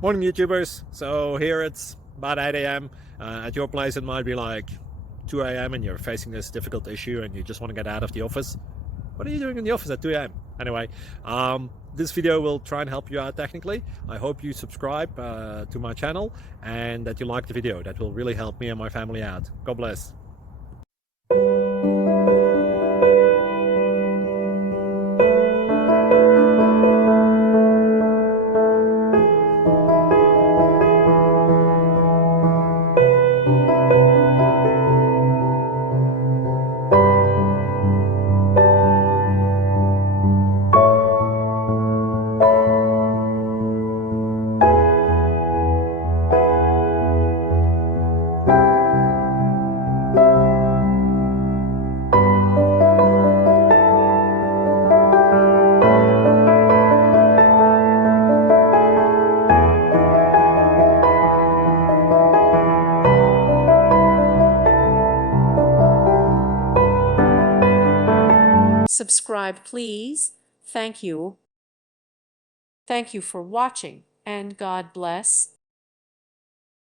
Morning YouTubers. So here it's about 8 a.m. At your place it might be like 2 a.m. and you're facing this difficult issue and you just want to get out of the office. What are you doing in the office at 2 a.m.? Anyway, this video will try and help you out technically. I hope you subscribe to my channel and that you like the video. That will really help me and my family out. God bless. Subscribe, please. Thank you. Thank you for watching, and God bless.